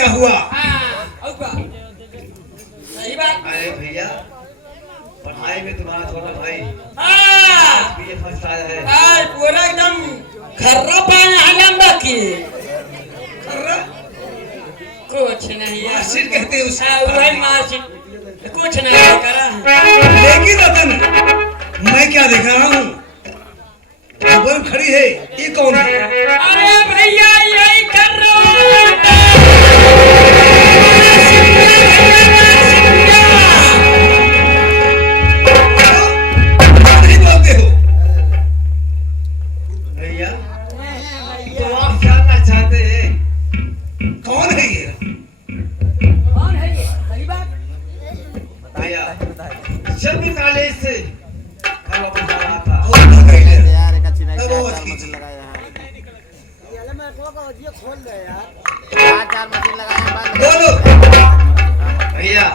क्या हुआ? सही बात। अरे भैया पढ़ाई में तुम्हारा छोटा भाई बीए फर्स्ट आया है। आज पूरा एकदम खर्रा पान आलम बाकी कुछ नहीं है। मार्कशीट कहते हैं उसे। वही मार्कशीट कुछ नहीं करा। लेकिन रतन मैं क्या देख रहा हूँ, खबर खड़ी है, ये कौन है? अरे भैया यही कर रहा हूँ। नहीं बोलते हो भैया तो आप जानना चाहते हैं कौन है ये? कौन है ये? सही बात। भैया जब भी कॉलेज से घर वापस आ रहा था और भागा ही ले। यार एक अच्छी तब वो चार कीजिए। मशीन लगाया है। ये मैं को खोल दे यार। चार मशीन लगाए हैं बंद। बोलो। भैया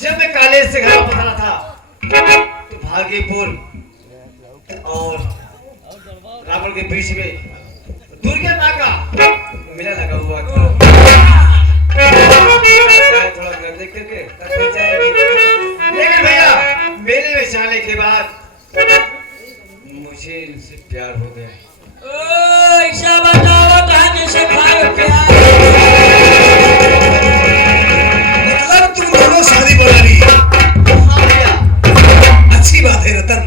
जब मैं कॉलेज से घर वापस आ रहा था तो भागीपुर और रावण के बीच में दुर्गा नाका मेला लगा हुआ था। थोड़ा घर देख करके तब हो जाएगी। लेकिन भैया मेले में जाने के बाद मुझे इनसे प्यार हो गया। ओ ऐसा बताओ कहाँ जैसे भाई प्यार। मतलब तुम दोनों शादी बना रही है। हाँ भैया अच्छी बात है रतन,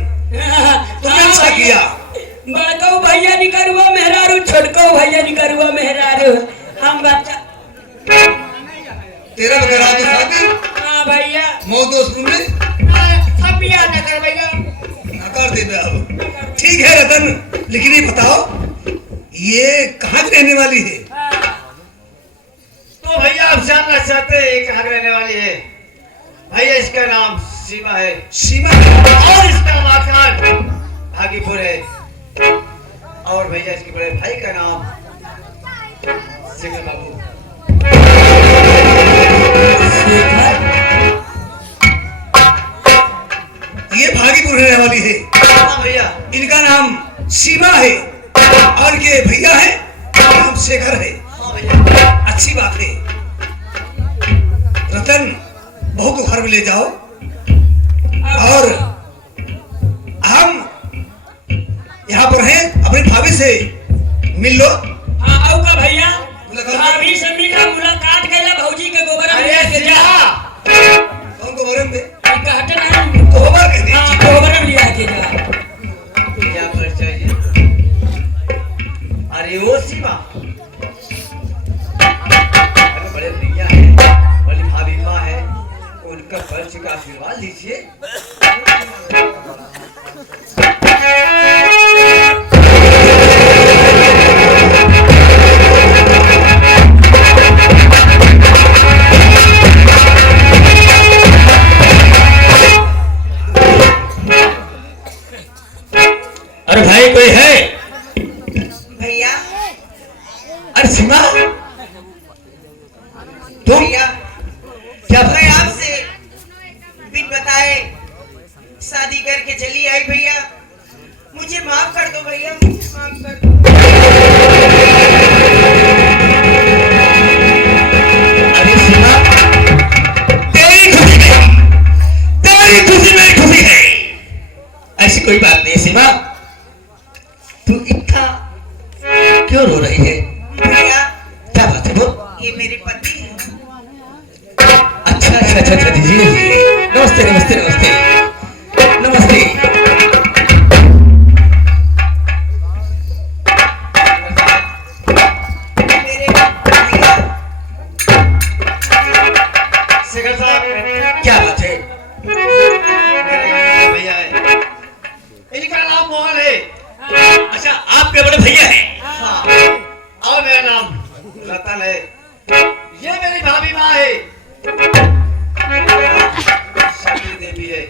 तुमने अच्छा किया। बड़को भैया निकलुआ मेहरारू, छोटको भैया निकलुआ मेहरारू। हम बच्चा तेरा बगैर आज शादी हाँ भैया मौ दोस्त रूम में सब बिया न कर भैया। नकार दे दे अब। ठीक है रतन, लेकिन ये बताओ ये कहाँ की रहने वाली है? तो भैया आप जानना चाहते हैं कहाँ रहने वाली है? भैया इसका नाम सीमा है सीमा। और इसका मकान भागीपुर है। और भैया इसके बड़े भाई का नाम शेखर बाबू। ये भागीपुर रहने वाली है। हाँ भैया इनका नाम सीमा है और ये भैया है, नाम शेखर है। हाँ भैया अच्छी बात है। रतन बहू को घर में ले जाओ और हम यहाँ पर हैं, अपनी भाभी से मिल लो। हाँ आओ का भैया मुलाकात। भाभी से मिला मुलाकात कैला भौजी के गोबर में अरे लेके जा। सीमा कौन को भरे में? कहते नहीं गोबर के हाँ दीजिए। गोबर में लिया के जा। क्या कर चाहिए? अरे वो सीमा अरे बड़े भैया है, बड़ी भाभी माँ है, उनका पर्च का आशीर्वाद लीजिए। अरे भाई कोई है? भैया अरे सीमा तुम भैया क्या मैं आपसे बिन बताए शादी करके चली आई भैया, मुझे माफ कर दो भैया, मुझे माफ कर दो। अरे सीमा तेरी खुशी मेरी खुशी है। ऐसी कोई बात नहीं सीमा, तू इतना क्यों रो रही है? भैया क्या बात है बोल। ये मेरे पति हैं। अच्छा अच्छा अच्छा अच्छा जी जी नमस्ते नमस्ते नमस्ते नमस्ते। मेरे भैया शेखर साहब क्या बात है? मेरे भैया है, इनका नाम मोहन है। अच्छा आपके बड़े भैया हैं? हाँ और मेरा नाम रतन है। ये मेरी भाभी माँ है, शक्ति देवी है।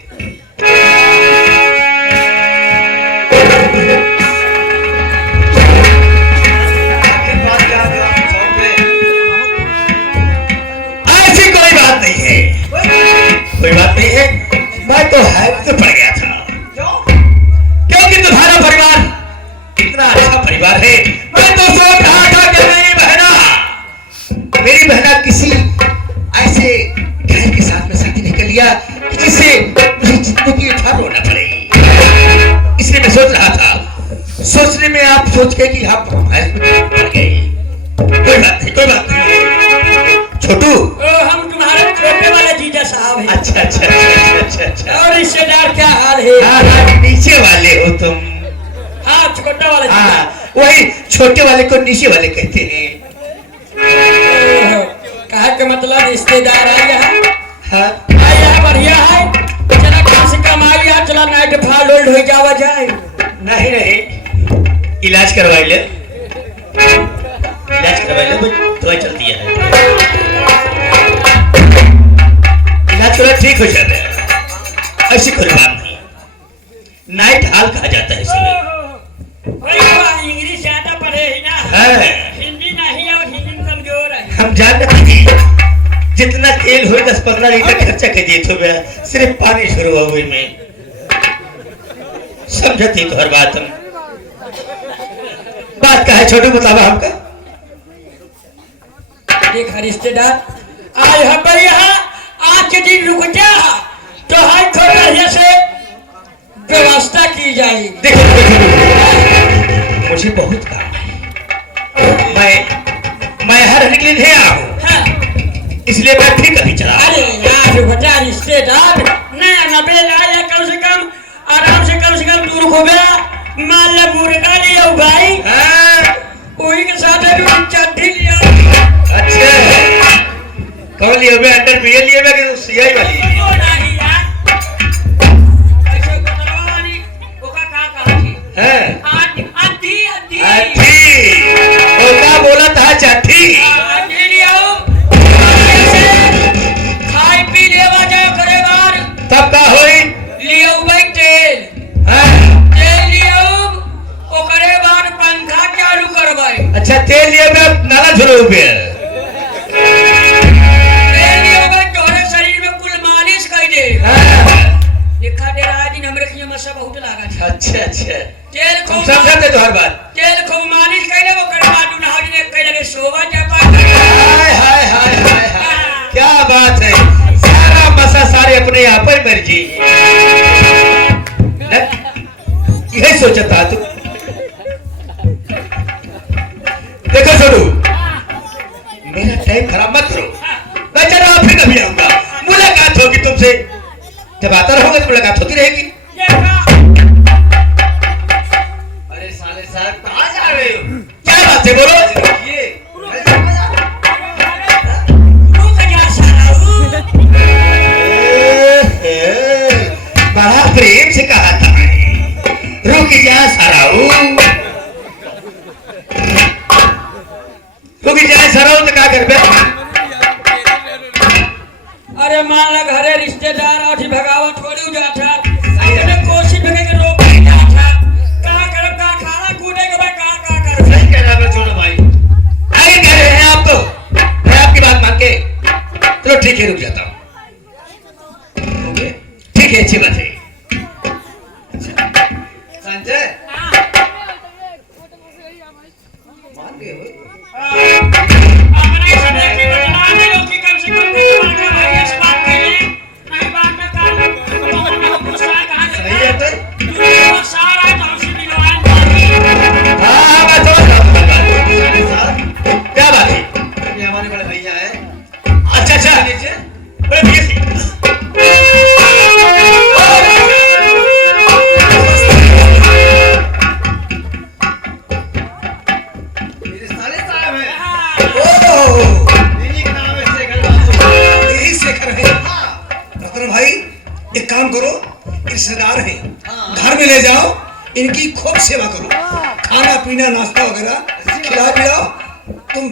जिससे मुझे जिंदगी भर रोना पड़ेगी। इसलिए मैं सोच रहा था, सोचने में आप सोच के कि आप हमारे पड़ गए। कोई बात नहीं, कोई बात नहीं। छोटू, हम तुम्हारे छोटे वाले जीजा साहब हैं। अच्छा अच्छा अच्छा अच्छा अच्छा। और रिश्तेदार क्या हाल है? हाँ, नीचे वाले हो तुम। हाँ, छोटा वाला जीजा। हाँ, वही छोटे वाले को नीचे वाले कहते हैं। कहा के मतलब रिश्तेदार आ यहाँ। हाँ, आया बढ़िया है। चला कम से कम आ गया, चला नाइट फॉल होल्ड हो जावा जाए। नहीं नहीं, इलाज करवाई ले, इलाज करवाई ले, दवाई चलती है, इलाज करा ठीक हो जाता है। ऐसी कोई बात नहीं, नाइट हॉल कहा जाता है इसे। इंग्लिश ज्यादा पढ़े ही ना, हिंदी नहीं, और हिंदी कमजोर है। हम जानते हैं जितना तेल हो 10-15 लीटर खर्चा कर दिए तो मेरा सिर्फ पानी शुरू हो गई में समझती तो हर बात हम बात का है। छोटू बतावा हमका। देखा रिश्तेदार आज हम पर यहाँ आज के दिन रुक जा तो हाई खोल से व्यवस्था की जाएगी। देखो मुझे बहुत काम है, मैं हर निकले नहीं आया हूँ, इसलिए मैं फिर कभी चला। अरे यार बता रिश्तेदार नया नबे लाया, कम से कम आराम से कम दूर हो गया। मान ला मुर्गा लिया भाई, वही के साथ चट्टी लिया। अच्छा, कौन लिया बे? अंडर बियर लिया बे कि सीआई वाली? ओ नहीं यार, ऐसे बतलवा वाली ओका का कहा थी? हैं? आधी ओका बोला था चट्टी। आधी लियाओ, खाई पी लेवा जाए करे बार। तब का होई? लियाओ भाई तेल, हैं? तेल लियाओ, ओकरे बाद पंखा चालू करवाई। अच्छा, तेल लिया बे, नाला झुलो बे। तेल लियाओ भाई तोहरे शरीर में कुल मालिश कर दे। देखा दे रहा दिन हमरे खिया मसा बहुत लागा था। अच्छा अच्छा, तेल को तुम समझते तो हर बात। तेल को मालिश कर दे, ओकरे बाद उन्हाज ने कह लगे सोवा जापा। हाय हाय हाय हाय हाय, क्या बात है। सारा मसा सारे अपने आप पर मर्जी। यही सोचा था तू। देखो छोटू, मेरा टाइम खराब मत करो, मैं चल रहा फिर कभी आऊंगा। मुलाकात होगी तुमसे, जब आता रहूंगा तो मुलाकात होती रहेगी। अरे साले साहब कहाँ जा रहे हो? क्या बात है, बोलो। ये बड़ा प्रेम से कहा था, रुक जा सराऊ, रुक जा सराऊ, तो क्या कर बे? अरे मान ला घरे रिश्तेदार और भगावत थोड़ी जाता, अरे कोशिश भगे के रोक नहीं जाता। का करब का खाना कूदे के भाई का कर। सही कह रहा है छोटा भाई। आगे कह रहे हैं आप तो, मैं आपकी बात मान के चलो ठीक है, रुक जाता हूँ। ठीक है, अच्छी बात है। संजय मान गए हो? अपने समय के बता दे लो कि कम से कम तुम्हारा भाई इस बात के लिए नहीं बात में काम गुस्सा कहां से सही है तो सारा है तो हमसे मिलवाएं। हाँ, मैं समझ रहा हूँ साले साहब क्या बात है। ये हमारे बड़े भैया हैं। अच्छा अच्छा, नीचे बड़े भैया से मेरे साले साहब हैं। ओह, इन्हीं का नाम है शेखर बाबू। यही शेखर है। हाँ रतन भाई, एक काम करो, रिश्तेदार हैं, हाँ। घर में ले जाओ, इनकी खूब सेवा करो, खाना पीना नाश्ता वगैरह खिला पिलाओ। तुम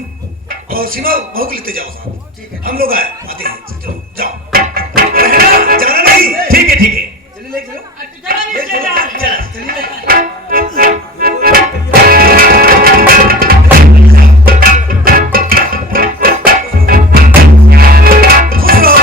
और सीमा बहू को लेते जाओ साथ। ठीक है। हम लोग आते हैं, चलो जाओ, रहना, जाना नहीं। ठीक है ठीक है। चलिए ले चलो। चलो रिश्तेदार चलिए। खुश रहो।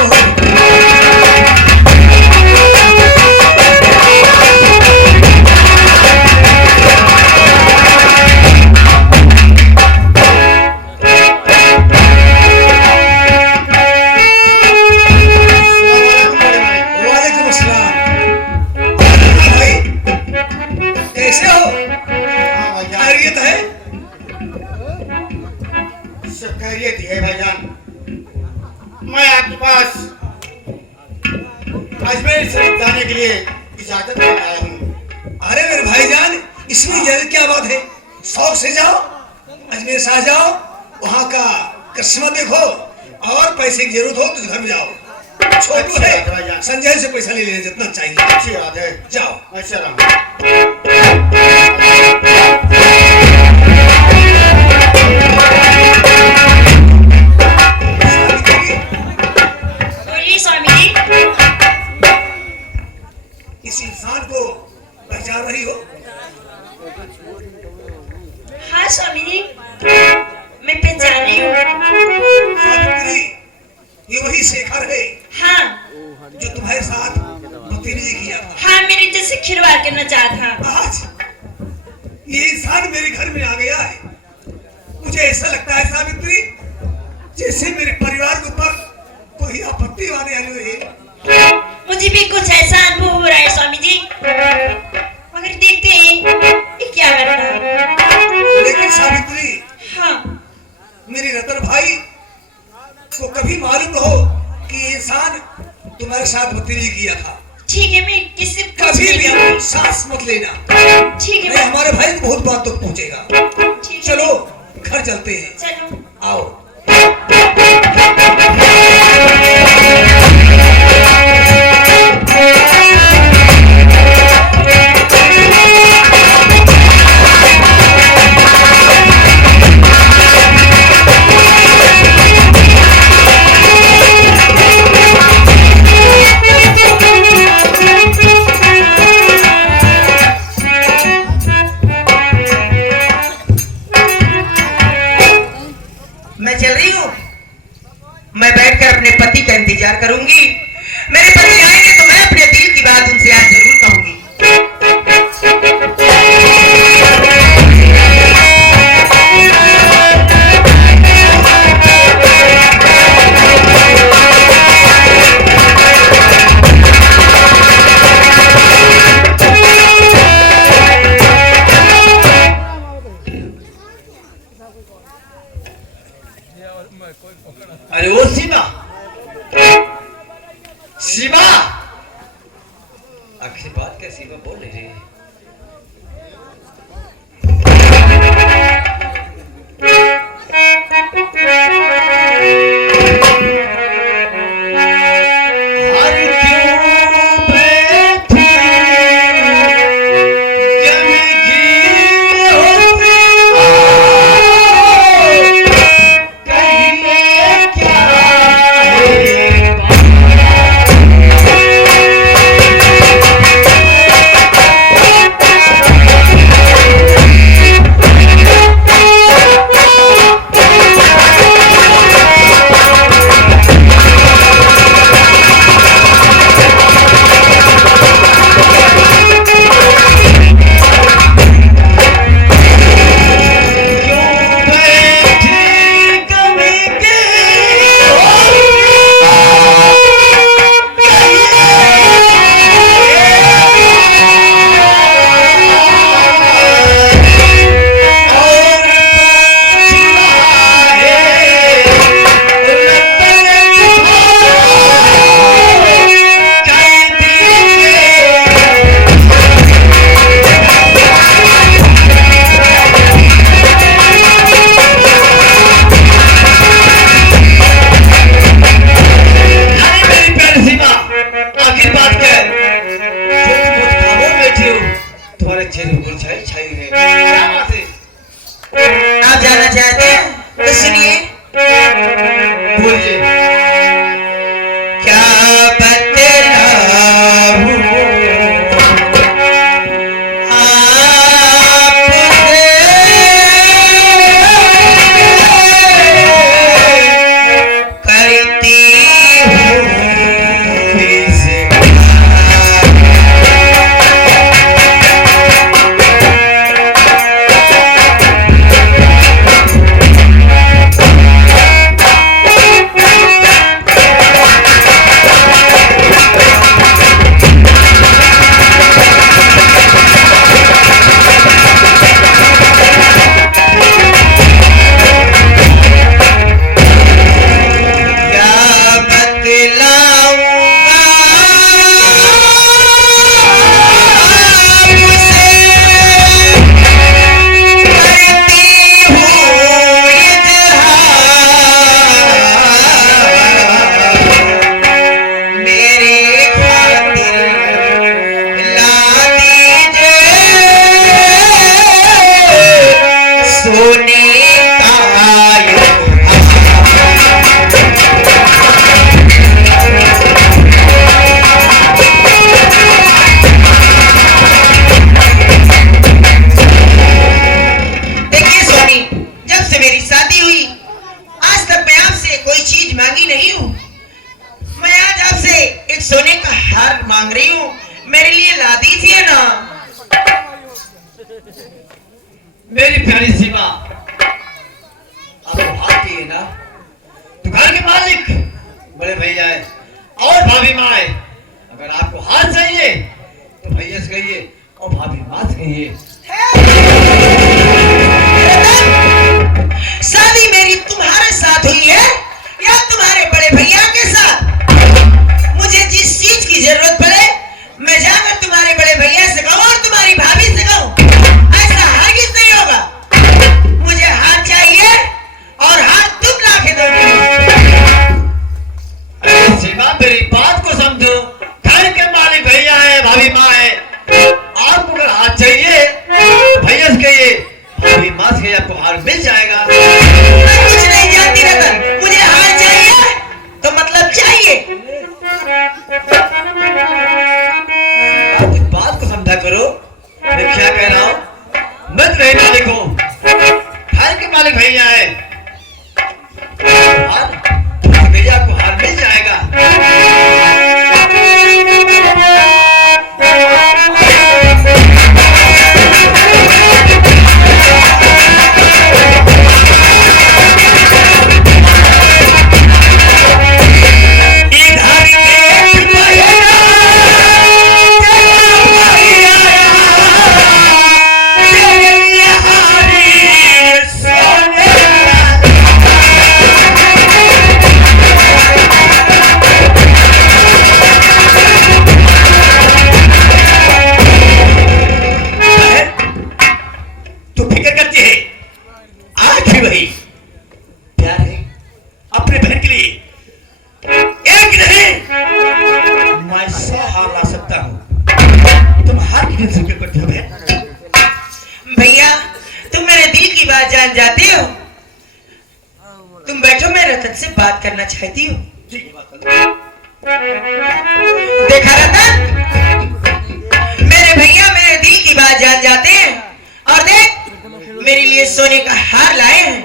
पास अजमेर शरीफ जाने के लिए इजाजत लेकर आया हूँ। अरे मेरे भाईजान, इसमें इजाजत क्या बात है? शौक से जाओ, अजमेर से आ जाओ, वहाँ का करिश्मा देखो, और पैसे की जरूरत हो तो घर में जाओ। छोटू है, संजय से पैसा ले लेना जितना चाहिए। अच्छी बात है, जाओ। अच्छा राम। बोलिए स्वामी जी। इस इंसान को पहचान रही हो? हाँ स्वामी जी, मैं पहचान रही हूँ। सावित्री, ये वही शेखर है हाँ जो तुम्हारे साथ बदतमीजी किया था। हाँ, मेरे जैसे खिलवाड़ करना चाहा था। आज ये इंसान मेरे घर में आ गया है। मुझे ऐसा लगता है सावित्री, जैसे मेरे परिवार के ऊपर कोई आपत्ति आने वाली है। मुझे भी कुछ ऐसा अनुभव हो रहा है स्वामी जी, मगर देखते हैं ये क्या करता है। लेकिन सावित्री, हाँ मेरे रतन भाई को कभी मालूम न हो कि ये इंसान तुम्हारे साथ बदतमीजी किया था। ठीक है, मैं किसी कभी भी सांस मत लेना, ठीक है नहीं हमारे भाई को बहुत बात तक पहुंचेगा। ठीक है। चलो घर चलते हैं। चलो। आओ। मैं चल रही हूँ। मैं बैठकर अपने पति का इंतजार करूंगी। मेरे पति आएंगे तो मैं अपने दिल की बात उनसे आज जरूर कहूंगी। अरे ओ सीमा, सीमा, आखिर बात क्या सीमा बोल नहीं रही? रही हूँ। मैं आज आपसे एक सोने का हार मांग रही हूँ, मेरे लिए ला दीजिए ना। मेरी प्यारी सीमा, आपको हाथ चाहिए ना? तो घर के मालिक बड़े भैया है और भाभी माँ है। अगर आपको हाथ चाहिए तो भैया से कहिए और भाभी माँ से कहिए। शादी मेरी तुम्हारे साथ हुई है या तुम्हारे बड़े भैया के साथ? मुझे जिस चीज की जरूरत पड़े मैं जाकर तुम्हारे बड़े भैया से कहूँ और तुम्हारी भाभी से कहूँ, ऐसा हरगिज नहीं होगा। मुझे हाथ चाहिए और हाथ तुम ला के दोगे। अरे सीमा, मेरी बात को समझो। घर के मालिक भैया है, भाभी माँ है। आपको अगर हाथ चाहिए तो भैया से कहिए, भाभी माँ से कहिए, आपको हार मिल जाएगा। मैं कुछ नहीं जानती रतन, मुझे हाथ चाहिए तो मतलब चाहिए। आप इस बात को समझा करो, मैं क्या कह रहा हूँ। मत नहीं मालिक हूँ, घर के मालिक भैया है। भैया आपको हार मिल जाएगा। भैया तुम मेरे दिल की बात जान जाते हो। तुम बैठो, मैं रतन से बात करना चाहती हूँ। देखा रतन, मेरे भैया मेरे दिल की बात जान जाते हैं और देख मेरे लिए सोने का हार लाए हैं।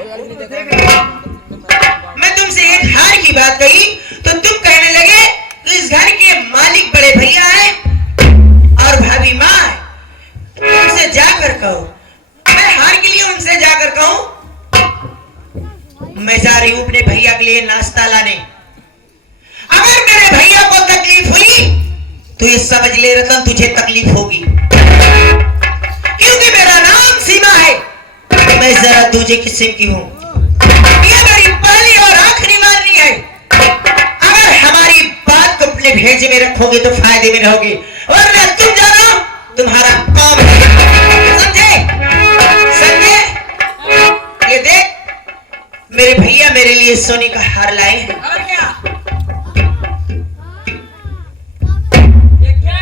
मैं तुमसे एक हार की बात कही तो तुम कहने लगे तो इस घर के मालिक बड़े भैया हैं और भाभी माँ है, उनसे जाकर कहो। मैं हार के लिए उनसे जाकर कहूं? मैं जा रही हूं अपने भैया के लिए नाश्ता लाने। अगर मेरे भैया को तकलीफ हुई तो ये समझ ले रतन तुझे तकलीफ होगी, क्योंकि मेरा नाम सीमा है। मैं जरा दूसरे किस्म की हूं, ये मेरी पहली और आखिरी वार्निंग है। अगर हमारी बात को अपने भेजे में रखोगे तो फायदे में रहोगे, वरना तुम जानो तुम्हारा काम है। समझे? समझे? ये देख मेरे भैया मेरे लिए सोने का हार लाए हैं। और क्या? ये क्या?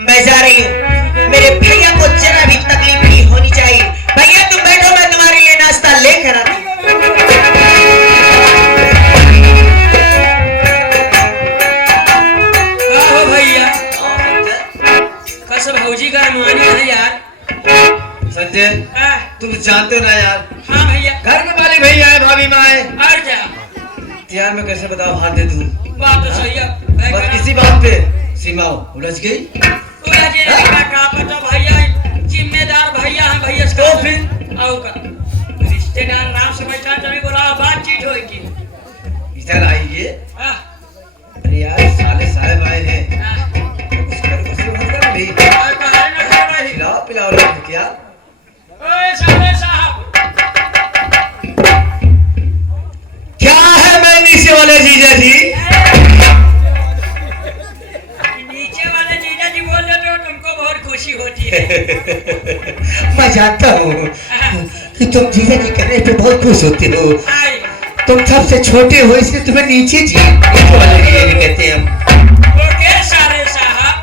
मैं जा रही हूँ, मेरे भैया को जरा भी तकलीफ नहीं होनी चाहिए। भैया तुम बैठो, मैं तुम्हारे लिए नाश्ता लेकर आती हूँ। आहो भैया, कसम भौजी का अनुमानी है यार। संजय, हाँ तुम जानते हो ना यार, हाँ भैया, घर के मालिक भैया है, भाभी माँ है। और क्या? यार मैं कैसे बताऊं, हाथ दे दूं? बात तो सही है। बस इसी बात पे सीमा उलझ गई। का पता भैया, जिम्मेदार भैया है भैया से। तो फिर आओ का रिश्तेदार नाम से बैठा तभी बोला बातचीत होगी। इधर आइए। हाँ अरे यार साले साहब आए हैं, हाँ। कुछ करो, कुछ करो भाई। और कहा ना खा रही। पिलाओ पिलाओ लोग क्या। ओए साहब, क्या है मैं नीचे वाले जीजा जी? नीचे वाले जीजा जी बोल रहे तो तुमको बहुत खुशी होती है। मैं जानता हूँ कि तुम जीजा जी करने पे बहुत खुश होते हो। आई, तुम सबसे छोटे हो इसलिए तुम्हें नीचे वाले जीजा जी कहते हैं हम। ओके सारे साहब,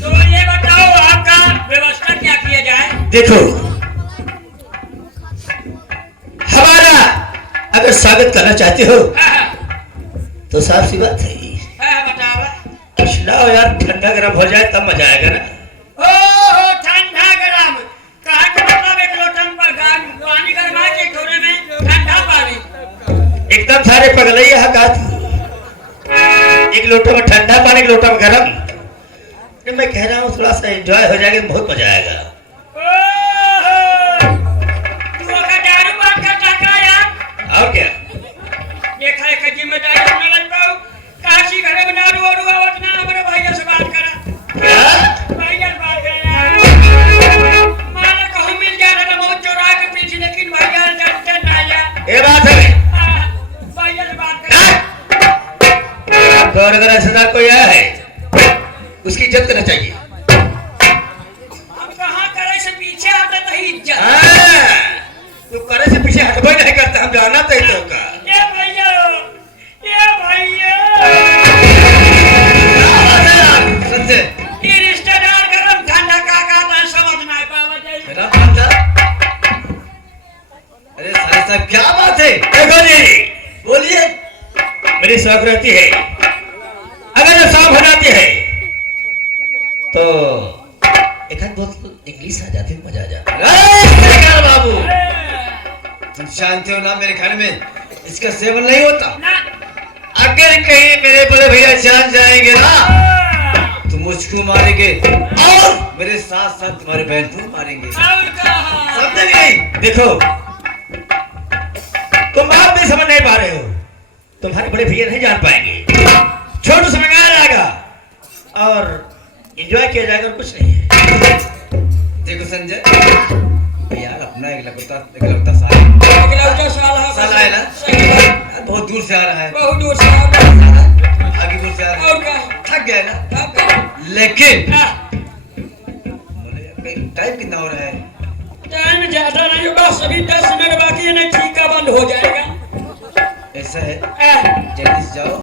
तो ये बताओ आपका व्यवस्था क्या किया जाए? देखो, हमारा अगर स्वागत करना चाहते हो हाँ, तो साफ सी बात है, बताओ। कुछ लाओ यार, ठंडा गर्म हो जाए तब मजा आएगा ना। ओहो, ठंडा गरम कहा के मतलब एक लोटन पर पानी गरमा के थोड़े में ठंडा पानी। एकदम सारे पगलई यहाँ का एक लोटा में ठंडा पानी, एक लोटा में गर्म। मैं कह रहा हूँ थोड़ा सा एंजॉय हो जाएगा, बहुत मजा आएगा। और क्या देखा है कि जिम्मेदारी हमने लग पाओ काशी घरे में दारू और आवत ना हमारे भैया से बात करा। क्या भैया से बात करा माला को हम मिल जाए तो बहुत चोरा के पीछे, लेकिन भैया जानते ना यार। ये बात है भैया से बात करा। आपको अगर रिश्तेदार कोई आया है उसकी इज्जत करना चाहिए। हम कहाँ करे से पीछे हटे तो ही इज्जत। हाँ, तू करे से पीछे हटबो नहीं करता, हम जाना तो ही तो का। ये भैया संजय ये रिश्तेदार गरम ठंडा का समझ ना पावा जाए। मेरा बात अरे साले साहब क्या बात है? देखो जी, बोलिए। मेरी शौक रहती है, अगर ये शौक हो जाती है तो एक आध बोतल इंग्लिश आ जाती है, मजा आ जाता है। बाबू तुम जानते हो ना मेरे घर में इसका सेवन नहीं होता। ना अगर कहीं मेरे बड़े भैया जान जाएंगे ना तो मुझको मारेंगे और मेरे साथ साथ तुम्हारे बहन को मारेंगे। और कहा समझे नहीं? देखो तुम बात नहीं समझ नहीं पा रहे हो, तुम्हारे बड़े भैया नहीं जान पाएंगे, छोटे समय में आ जाएगा और एंजॉय किया जाएगा, और कुछ नहीं है। देखो संजय यार, अपना इकलौता साला साला है ना, यार बहुत दूर से आ रहा है, बहुत दूर से आ रहा है। आगे दूर से आ रहा और है, क्या थक गया ना। अब लेकिन हाँ, टाइम कितना हो रहा है? टाइम ज्यादा नहीं होगा, सभी 10 मिनट बाकी है, नहीं ठीक का बंद हो जाएगा। ऐसा है, हाँ। जल्दी से जाओ।